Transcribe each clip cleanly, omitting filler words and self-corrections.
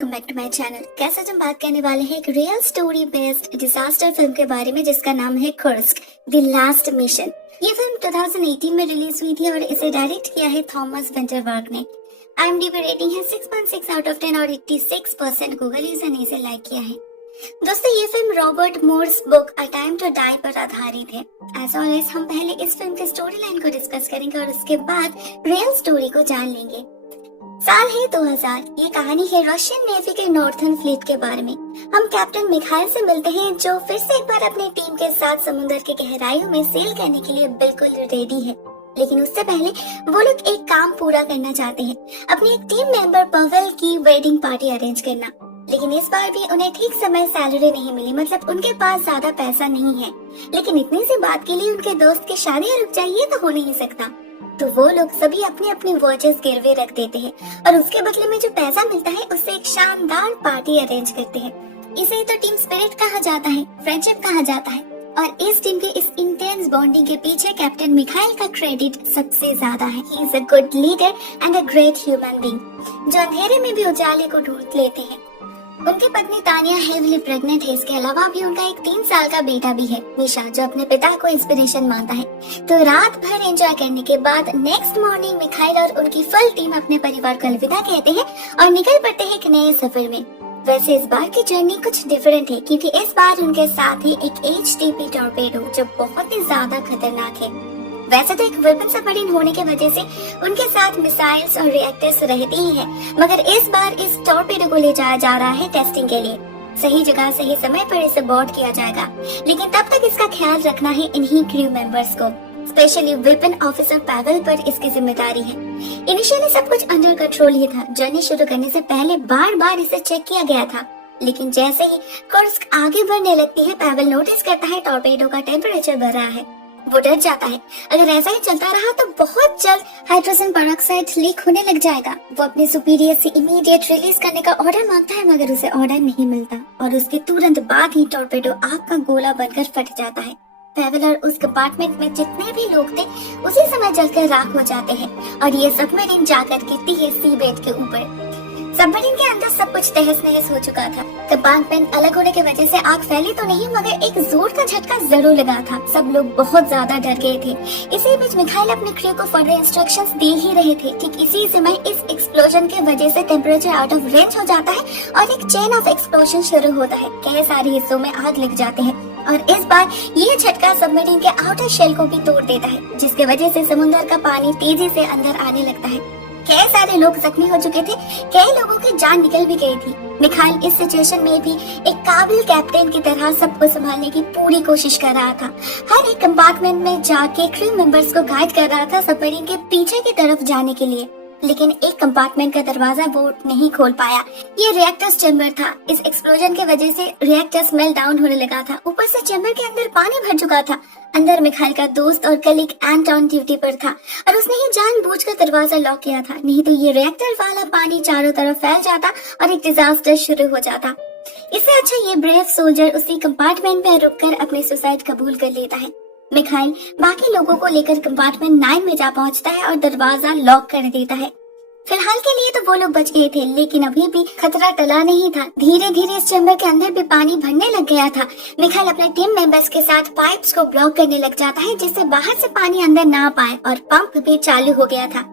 Welcome back to my channel. कैसे हम बात करने वाले हैं एक real story based disaster film के बारे में जिसका नाम है कुर्स्क द लास्ट मिशन। ये फिल्म 2018 में रिलीज हुई थी और इसे डायरेक्ट किया है थॉमस विंटरबर्ग ने। IMDb रेटिंग है 6.6 आउट ऑफ 10 और 86% गूगल यूजर ने इसे लाइक किया है। दोस्तों, ये film Robert Morse book a time to die पर आधारित है। एज ऑलवेज हम पहले इस फिल्म की स्टोरी लाइन को डिस्कस करेंगे और उसके बाद रियल स्टोरी को जान लेंगे। साल है 2000। ये कहानी है रशियन नेवी के नॉर्थर्न फ्लीट के बारे में। हम कैप्टन मिखाइल से मिलते हैं जो फिर से एक बार अपनी टीम के साथ समुद्र के गहराइयों में सेल करने के लिए बिल्कुल रेडी है। लेकिन उससे पहले वो लोग एक काम पूरा करना चाहते हैं, अपनी एक टीम मेंबर पवेल की वेडिंग पार्टी अरेंज करना। लेकिन इस बार भी उन्हें ठीक समय सैलरी नहीं मिली, मतलब उनके पास ज्यादा पैसा नहीं है। लेकिन इतनी सी बात के लिए उनके दोस्त की शादी रुक जाए, ये तो हो नहीं सकता। तो वो लोग सभी अपनी अपनी वॉचेस गिरवे रख देते हैं और उसके बदले में जो पैसा मिलता है उससे एक शानदार पार्टी अरेंज करते हैं। इसे तो टीम स्पिरिट कहा जाता है, फ्रेंडशिप कहा जाता है। और इस टीम के इस इंटेंस बॉन्डिंग के पीछे कैप्टन मिखाइल का क्रेडिट सबसे ज्यादा है। He is a good leader and a great human being जो अंधेरे में भी उजाले को ढूंढ लेते हैं। उनकी पत्नी तानिया हेवीली प्रेग्नेंट है। इसके अलावा भी उनका एक 3 साल का बेटा भी है, मिशा, जो अपने पिता को इंस्पिरेशन मानता है। तो रात भर एंजॉय करने के बाद नेक्स्ट मॉर्निंग मिखाइल और उनकी फुल टीम अपने परिवार को अलविदा कहते हैं और निकल पड़ते हैं एक नए सफर में। वैसे इस बार की जर्नी कुछ डिफरेंट है क्योंकि इस बार उनके साथ ही एक HTP टॉर्पेडो जो बहुत ही ज्यादा खतरनाक है। वैसे तो एक वेपन सबमरीन होने की वजह से उनके साथ मिसाइल्स और रिएक्टर्स रहते ही हैं, मगर इस बार इस टॉर्पेडो को ले जाया जा रहा है टेस्टिंग के लिए। सही जगह सही समय पर इसे बोर्ड किया जाएगा, लेकिन तब तक इसका ख्याल रखना है इन्हीं क्रू मेंबर्स को। स्पेशली वेपन ऑफिसर पैवेल पर इसकी जिम्मेदारी है। इनिशियली सब कुछ अंडर कंट्रोल ही था। जर्नी शुरू करने से पहले बार बार इसे चेक किया गया था, लेकिन जैसे ही कुर्स्क आगे बढ़ने लगती है पैवेल नोटिस करता है टॉर्पेडो का टेम्परेचर बढ़ रहा है। वो डर जाता है, अगर ऐसा ही चलता रहा तो बहुत जल्द हाइड्रोजन पेरोक्साइड लीक होने लग जाएगा। वो अपने सुपीरियर से इमीडिएट रिलीज करने का ऑर्डर मांगता है, मगर उसे ऑर्डर नहीं मिलता और उसके तुरंत बाद ही टॉर्पेडो आग का गोला बनकर फट जाता है। पैवेल और उस कंपार्टमेंट में जितने भी लोग थे उसी समय जलकर राख हो जाते हैं और ये सबमरीन जाकर गिरती है सी बेड के ऊपर। सबमरीन के अंदर सब कुछ तहस नहस हो चुका था। कंपार्टमेंट अलग होने की वजह से आग फैली तो नहीं, मगर एक जोर का झटका जरूर लगा था। सब लोग बहुत ज्यादा डर गए थे। इसी बीच मिखाइल अपने क्रू को फर्दर इंस्ट्रक्शंस दे ही रहे थे। ठीक इसी समय इस एक्सप्लोजन की वजह से टेम्परेचर आउट ऑफ रेंज हो जाता है और एक चेन ऑफ एक्सप्लोजन शुरू होता है। कई सारे हिस्सों में आग लग जाते हैं और इस बार ये झटका सबमरीन के आउटर शेल को भी तोड़ देता है, जिसके वजह से समुद्र का पानी तेजी से अंदर आने लगता है। कई सारे लोग जख्मी हो चुके थे, कई लोगों की जान निकल भी गई थी। मिखाइल इस सिचुएशन में भी एक काबिल कैप्टन की तरह सबको संभालने की पूरी कोशिश कर रहा था। हर एक कंपार्टमेंट में जाके क्रू मेंबर्स को गाइड कर रहा था सबमरीन के पीछे की तरफ जाने के लिए। लेकिन एक कंपार्टमेंट का दरवाजा वो नहीं खोल पाया। ये रिएक्टर्स चैम्बर था। इस एक्सप्लोजन की वजह से रिएक्टर्स मेल्ट डाउन होने लगा था। ऊपर से चैम्बर के अंदर पानी भर चुका था। अंदर मिखाइल का दोस्त और कलीग एंटॉन ड्यूटी पर था और उसने ही जानबूझकर दरवाजा लॉक किया था, नहीं तो ये रिएक्टर वाला पानी चारों तरफ फैल जाता और एक डिजास्टर शुरू हो जाता। इससे अच्छा ये ब्रेव सोल्जर उसी कंपार्टमेंट में रुककर अपनी सुसाइड कबूल कर लेता है। मिखाइल बाकी लोगों को लेकर कंपार्टमेंट 9 में जा पहुंचता है और दरवाजा लॉक कर देता है। फिलहाल के लिए तो वो लोग बच गए थे, लेकिन अभी भी खतरा टला नहीं था। धीरे धीरे इस चैम्बर के अंदर भी पानी भरने लग गया था। मिखाइल अपने टीम मेंबर्स के साथ पाइप्स को ब्लॉक करने लग जाता है, जिससे बाहर से पानी अंदर ना पाए, और पंप भी चालू हो गया था,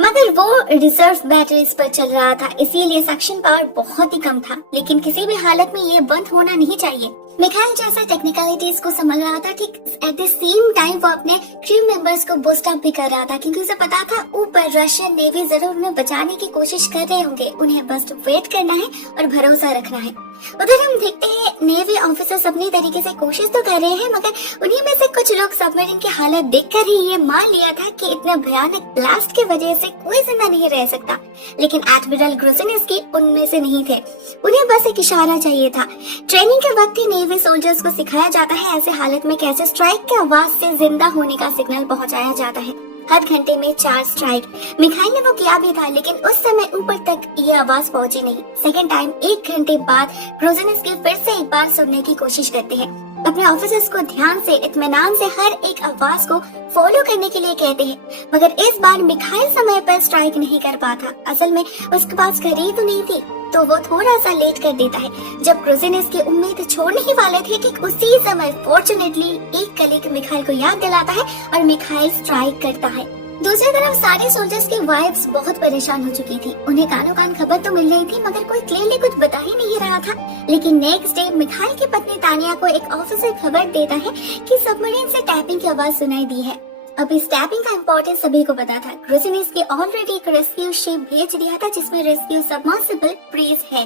मगर वो रिजर्व बैटरीज पर चल रहा था, इसीलिए सक्शन पावर बहुत ही कम था। लेकिन किसी भी हालत में ये बंद होना नहीं चाहिए। मिखाइल जैसा टेक्निकलिटीज को समझ रहा था, ठीक एट द सेम टाइम वो अपने क्रू मेंबर्स को बूस्ट अप भी कर रहा था, क्योंकि उसे पता था ऊपर रशियन नेवी जरूर उन्हें बचाने की कोशिश कर रहे होंगे। उन्हें बस वेट करना है और भरोसा रखना है। उधर हम देखते हैं नेवी ऑफिसर्स अपनी तरीके से कोशिश तो कर रहे हैं, मगर उन्हीं में से कुछ लोग सबमरीन की हालत देखकर ही ये मान लिया था कि इतने भयानक ब्लास्ट की वजह से कोई जिंदा नहीं रह सकता। लेकिन एडमिरल ग्रुजिन्स्की उनमें से नहीं थे। उन्हें बस एक इशारा चाहिए था। ट्रेनिंग के वक्त ही नेवी सोल्जर्स को सिखाया जाता है ऐसे हालत में कैसे स्ट्राइक की आवाज से जिंदा होने का सिग्नल पहुंचाया जाता है। हर घंटे में 4 स्ट्राइक। मिखाइल ने वो किया भी था, लेकिन उस समय ऊपर तक ये आवाज पहुंची नहीं। सेकंड टाइम 1 घंटे बाद ग्रुजिन्स्की फिर से एक बार सुनने की कोशिश करते हैं। अपने ऑफिसर्स को ध्यान से इत्मीनान से हर एक आवाज को फॉलो करने के लिए कहते हैं, मगर इस बार मिखाइल समय पर स्ट्राइक नहीं कर पाता। असल में उसके पास घड़ी तो नहीं थी, तो वो थोड़ा सा लेट कर देता है। जब क्रूजिनिस की उम्मीद छोड़ने ही वाले थे कि उसी समय फॉर्चुनेटली एक कलीग मिखाइल को याद दिलाता है और मिखाइल स्ट्राइक करता है। दूसरी तरफ सारे सोल्जर्स की वाइफ्स बहुत परेशान हो चुकी थी। उन्हें कानो कान खबर तो मिल रही थी, मगर कोई क्लियरली कुछ बता ही नहीं रहा था। लेकिन नेक्स्ट डे मिखाइल की पत्नी तानिया को एक ऑफिसर खबर देता है कि सबमरीन से टैपिंग की आवाज सुनाई दी है। अब इस टैपिंग का इम्पोर्टेंस सभी को पता था। क्रूजिनिस की ऑलरेडी एक रेस्क्यू शिप भेज दिया था जिसमें रेस्क्यू सबमर्सिबल प्रीज है।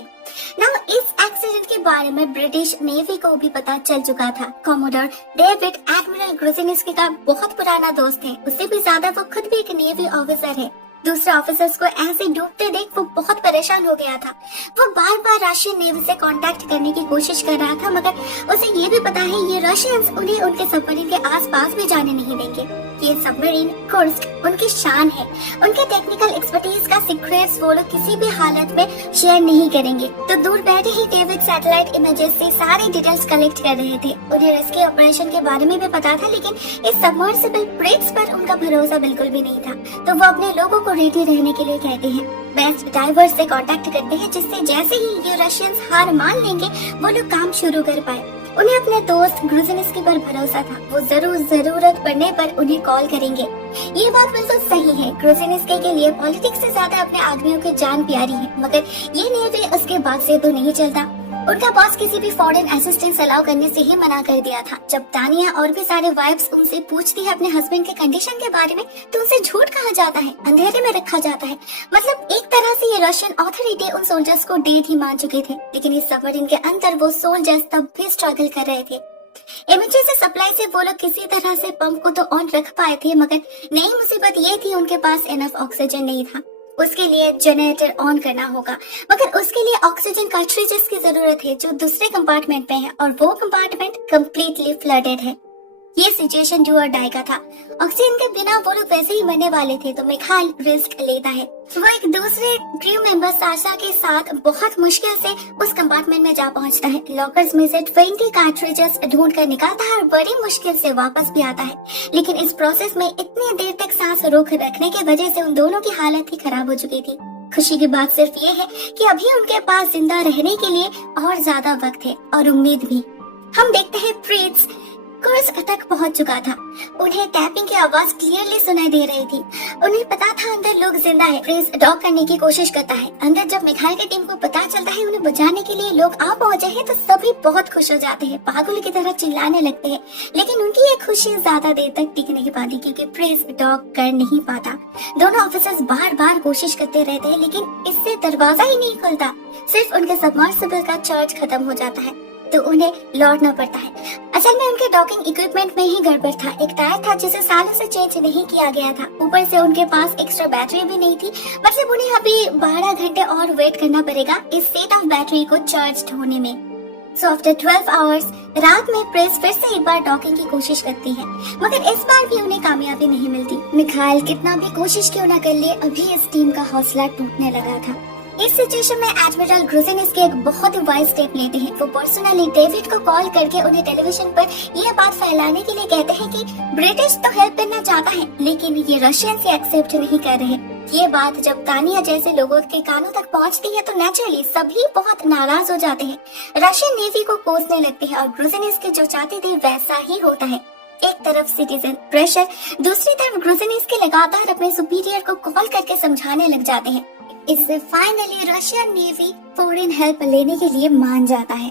नाउ इस एक्सीडेंट के बारे में ब्रिटिश नेवी को भी पता चल चुका था। कॉमोडोर डेविड एडमिरल क्रूजिनिस का बहुत पुराना दोस्त है, उससे भी ज्यादा वो खुद भी एक नेवी ऑफिसर है। दूसरे ऑफिसर्स को ऐसे डूबते देख वो बहुत परेशान हो गया था। वो बार बार रशियन नेवी से कांटेक्ट करने की कोशिश कर रहा था, मगर उसे ये भी पता है ये रशियंस उन्हें उनके सबमरीन के आसपास भी जाने नहीं देंगे। ये सबमरीन कुर्स्क उनकी शान है। उनके टेक्निकल एक्सपर्टीज का सीक्रेट्स वो लोग किसी भी हालत में शेयर नहीं करेंगे। तो दूर बैठे ही डेविड सैटेलाइट इमेजेस से सारी डिटेल्स कलेक्ट कर रहे थे। उन्हें रेस्क्यू ऑपरेशन के बारे में भी पता था, लेकिन इस सबमर्सिबल ब्रिग्स पर उनका भरोसा बिल्कुल भी नहीं था। तो वो अपने लोगों को रेडी रहने के लिए कहते हैं। बेस्ट डाइवर्स से कांटेक्ट करते हैं, जिससे जैसे ही ये रशियंस हार मान लेंगे वो लोग काम शुरू कर पाए। उन्हें अपने दोस्त क्रूजिनिस्की पर भरोसा था। वो जरूर जरूरत पड़ने पर उन्हें कॉल करेंगे। ये बात बिल्कुल सही है। क्रूजिनिस्की के लिए पॉलिटिक्स से ज्यादा अपने आदमियों की जान प्यारी है, मगर ये नेवी उसके बाद से तो नहीं चलता। उनका बॉस किसी भी फॉरेन असिस्टेंस अलाउ करने से ही मना कर दिया था। जब तानिया और भी सारे वाइफ्स उनसे पूछती है अपने हस्बैंड के कंडीशन के बारे में, तो उसे झूठ कहा जाता है, अंधेरे में रखा जाता है। मतलब एक तरह से ये रशियन अथॉरिटी उन सोल्जर्स को डेड ही मान चुके थे। लेकिन इस सबमरीन के अंदर वो सोल्जर्स तब भी स्ट्रगल कर रहे थे। इमरजेंसी सप्लाई से वो लोग किसी तरह से पंप को तो ऑन रख पाए थे, मगर नई मुसीबत ये थी उनके पास इनफ ऑक्सीजन नहीं था। उसके लिए जनरेटर ऑन करना होगा, मगर उसके लिए ऑक्सीजन कार्ट्रिजेस की जरूरत है जो दूसरे कंपार्टमेंट में है, और वो कंपार्टमेंट कंप्लीटली फ्लडेड है। ये सिचुएशन डू और डाई का था। ऑक्सीजन के बिना वो लोग वैसे ही मरने वाले थे, तो मिखाइल रिस्क लेता है। वो एक दूसरे क्रू मेंबर साशा के साथ बहुत मुश्किल से उस कंपार्टमेंट में जा पहुंचता है। लॉकर्स में से 20 कार्ट्रिजेस ढूंढ कर निकालता है और बड़ी मुश्किल से वापस भी आता है। लेकिन इस प्रोसेस में इतनी देर तक सांस रोक रखने की वजह से उन दोनों की हालत ही खराब हो चुकी थी। खुशी की बात सिर्फ ये है कि अभी उनके पास जिंदा रहने के लिए और ज्यादा वक्त है और उम्मीद भी। हम देखते हैं प्रीत्स कुर्स्क तक पहुंच चुका था। उन्हें टैपिंग की आवाज क्लियरली सुनाई दे रही थी। उन्हें पता था अंदर लोग जिंदा है। प्रीत्स डॉक करने की कोशिश करता है। अंदर जब मिखाइल की टीम को पता चलता है उन्हें बचाने के लिए लोग आ पहुंचे हैं, तो सभी बहुत खुश हो जाते हैं, पागल की तरह चिल्लाने लगते हैं। लेकिन उनकी ये खुशी ज्यादा देर तक टिक नहीं पाती, क्योंकि प्रीत्स डॉक कर नहीं पाता। दोनों ऑफिसर्स बार बार कोशिश करते रहते हैं, लेकिन इससे दरवाजा ही नहीं खुलता। सिर्फ उनके सबमर्सिबल का चार्ज खत्म हो जाता है, तो उन्हें लौटना पड़ता है। असल में उनके डॉकिंग इक्विपमेंट में ही गड़बड़ था। एक टायर था जिसे सालों से चेंज नहीं किया गया था। ऊपर से उनके पास एक्स्ट्रा बैटरी भी नहीं थी। मतलब उन्हें अभी 12 घंटे और वेट करना पड़ेगा इस स्टेट ऑफ बैटरी को चार्ज होने में। सो आफ्टर 12 आवर्स रात में प्रेस फिर से एक बार डॉकिंग की कोशिश करती है, मगर इस बार भी उन्हें कामयाबी नहीं मिलती। मिखाइल कितना भी कोशिश क्यों न कर ले, अभी इस टीम का हौसला टूटने लगा था। इस सिचुएशन में एडमिरल क्रूजिनिस्की एक बहुत ही वाइज स्टेप लेते हैं। वो पर्सनली डेविड को कॉल करके उन्हें टेलीविजन पर यह बात फैलाने के लिए कहते हैं कि ब्रिटिश तो हेल्प करना चाहता है, लेकिन ये रशियन से एक्सेप्ट नहीं कर रहे। ये बात जब तानिया जैसे लोगों के कानों तक पहुंचती है, तो नेचुरली सभी बहुत नाराज हो जाते हैं। रशियन नेवी को कोसने लगते हैं, और क्रूजिनिस्की जो चाहते थे वैसा ही होता है। एक तरफ सिटीजन प्रेशर, दूसरी तरफ क्रूजिनिस्की लगातार अपने सुपीरियर को कॉल करके समझाने लग जाते हैं। इससे finally Russian navy foreign help लेने के लिए मान जाता है,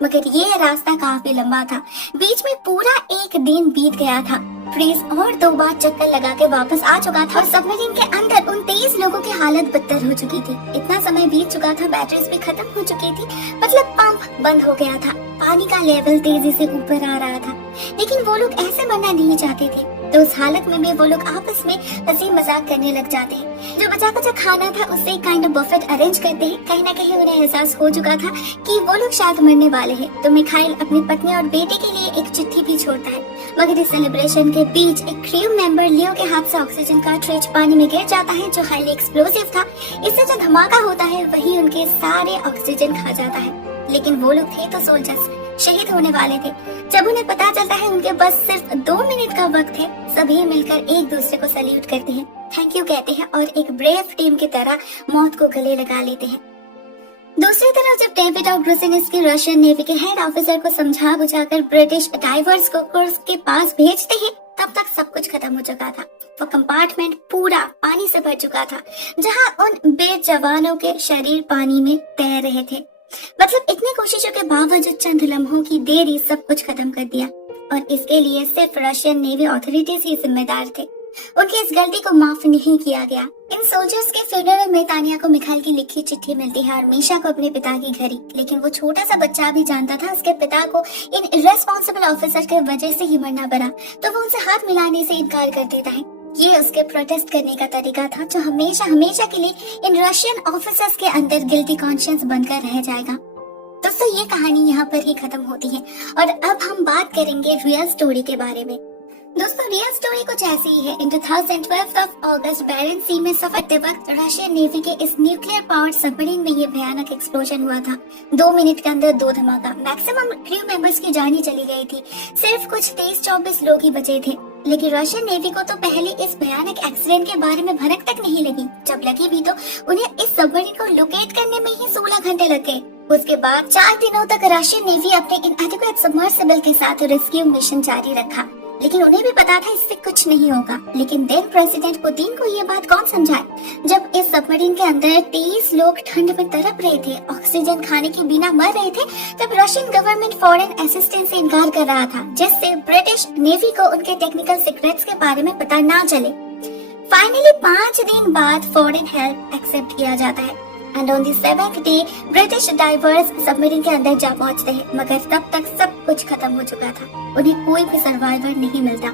मगर ये रास्ता काफी लंबा था। बीच में पूरा एक दिन बीत गया था। प्रीस और 2 बार चक्कर लगा के वापस आ चुका था, और सबमरीन के अंदर उन 23 लोगों की हालत बदतर हो चुकी थी। इतना समय बीत चुका था, बैटरीज भी खत्म हो चुकी थी, मतलब पंप बंद हो गया था। पानी का लेवल तेजी से ऊपर आ रहा था, लेकिन वो लोग ऐसे मरना नहीं चाहते थे। तो उस हालत में भी वो लोग आपस में हंसी मजाक करने लग जाते हैं। जो बचा कुचा खाना था उससे काइंड ऑफ बफेट अरेंज करते हैं। कहीं ना कहीं उन्हें एहसास हो चुका था कि वो लोग शायद मरने वाले हैं, तो मिखाइल अपनी पत्नी और बेटे के लिए एक चिट्ठी भी छोड़ता है। मगर इस सेलिब्रेशन के बीच एक क्रू मेंबर लियो के हाथ से ऑक्सीजन कार्ट्रिज पानी में गिर जाता है, जो हाईली एक्सप्लोसिव था। इससे जो धमाका होता है वही उनके सारे ऑक्सीजन खा जाता है। लेकिन वो लोग थे तो सोल्जर्स, शहीद होने वाले थे। जब उन्हें पता चलता है उनके पास सिर्फ 2 मिनट का वक्त है, सभी मिलकर एक दूसरे को सैल्यूट करते हैं, थैंक यू कहते हैं और एक ब्रेव टीम की तरह मौत को गले लगा लेते हैं। दूसरी तरफ जब डेविड और ब्रुसिनिस्की रशियन नेवी के हेड ऑफिसर को समझा बुझाकर ब्रिटिश डाइवर्स को कुर्स्क के पास भेजते हैं, तब तक सब कुछ खत्म हो चुका था। वो कंपार्टमेंट पूरा पानी से भर चुका था, जहां उन बेजवानों के शरीर पानी में तैर रहे थे। मतलब इतनी कोशिशों के बावजूद चंद लम्हों की देरी सब कुछ खत्म कर दिया, और इसके लिए सिर्फ रशियन नेवी अथॉरिटीज ही जिम्मेदार थे। उनकी इस गलती को माफ नहीं किया गया। इन सोल्जर्स के फ्यूनरल में तानिया को मिखाइल की लिखी चिट्ठी मिलती है और मीशा को अपने पिता की घड़ी, लेकिन वो छोटा सा बच्चा भी जानता था उसके पिता को इन इर्रेस्पॉन्सिबल ऑफिसर के वजह से ही मरना पड़ा, तो वो उनसे हाथ मिलाने से इनकार कर देता है। ये उसके प्रोटेस्ट करने का तरीका था, जो हमेशा हमेशा के लिए इन रशियन ऑफिसर्स के अंदर गिल्टी कॉन्शियस बनकर रह जाएगा। दोस्तों ये कहानी यहाँ पर ही खत्म होती है और अब हम बात करेंगे रियल स्टोरी के बारे में। दोस्तों रियल स्टोरी कुछ ऐसी ही है। इन 2012 ऑफ अगस्त बैरेंस सी में सफर करते वक्त रशियन नेवी के इस न्यूक्लियर पावर्ड सबमरीन में ये भयानक एक्सप्लोजन हुआ था। 2 मिनट के अंदर 2 धमाका। मैक्सिमम क्रू मेंबर्स की जान चली गई थी, सिर्फ कुछ 23-24 लोग ही बचे थे। लेकिन रशियन नेवी को तो पहले इस भयानक एक्सीडेंट के बारे में भनक तक नहीं लगी। जब लगी भी तो उन्हें इस सबमरीन को लोकेट करने में ही 16 घंटे लग गए। उसके बाद 4 दिनों तक रशियन नेवी अपने इनएडिक्वेट सबमर्सिबल के साथ रेस्क्यू मिशन जारी रखा, लेकिन उन्हें भी पता था इससे कुछ नहीं होगा। लेकिन देन प्रेसिडेंट पुतिन को ये बात कौन समझाए, जब इस सबमरीन के अंदर 23 लोग ठंड में तड़प रहे थे, ऑक्सीजन खाने के बिना मर रहे थे, तब रशियन गवर्नमेंट फॉरेन असिस्टेंस से इनकार कर रहा था, जिससे ब्रिटिश नेवी को उनके टेक्निकल सीक्रेट्स के बारे में पता ना चले। फाइनली 5 दिन बाद फॉरेन हेल्प एक्सेप्ट किया जाता है and on the 7th day British diverse submarine के अंदर जा पहुंचते हैं, मगर तब तक सब कुछ खत्म हो चुका था। उन्हें कोई भी सर्वाइवर नहीं मिलता।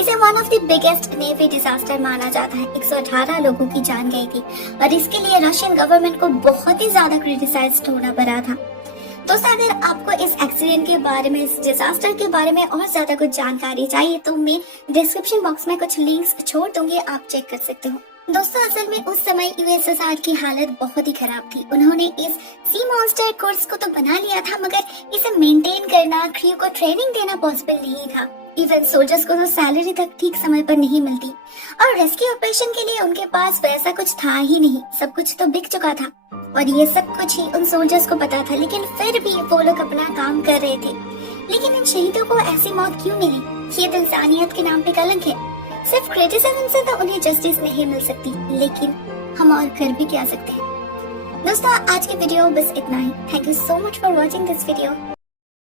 इसे one of the biggest navy disaster माना जाता है। 118 लोगों की जान गई थी और इसके लिए रशियन गवर्नमेंट को बहुत ही ज्यादा क्रिटिसाइज्ड होना पड़ा था। दोस्तों अगर आपको इस एक्सीडेंट के बारे में, इस डिजास्टर के बारे में और ज्यादा कुछ जानकारी चाहिए तो मैं डिस्क्रिप्शन बॉक्स में कुछ लिंक्स छोड़ दूंगी, आप चेक कर सकते हो। दोस्तों असल में उस समय यूएसएसआर की हालत बहुत ही खराब थी। उन्होंने इस सी मॉन्स्टर कोर्स को तो बना लिया था, मगर इसे मेंटेन करना, क्रू को ट्रेनिंग देना पॉसिबल नहीं था। इवन सोल्जर्स को तो सैलरी तक ठीक समय पर नहीं मिलती और रेस्क्यू ऑपरेशन के लिए उनके पास वैसा कुछ था ही नहीं। सब कुछ तो बिक चुका था और ये सब कुछ ही उन सोल्जर्स को पता था, लेकिन फिर भी वो लोग अपना काम कर रहे थे। लेकिन इन शहीदों को ऐसी मौत क्यों मिली? ये तो इंसानियत के नाम पे कलंक है। सिर्फ क्रिटिसिज्म से तो उन्हें जस्टिस नहीं मिल सकती, लेकिन हम और कर भी क्या सकते हैं। दोस्तों आज की वीडियो बस इतना ही। Thank you so much for watching this video.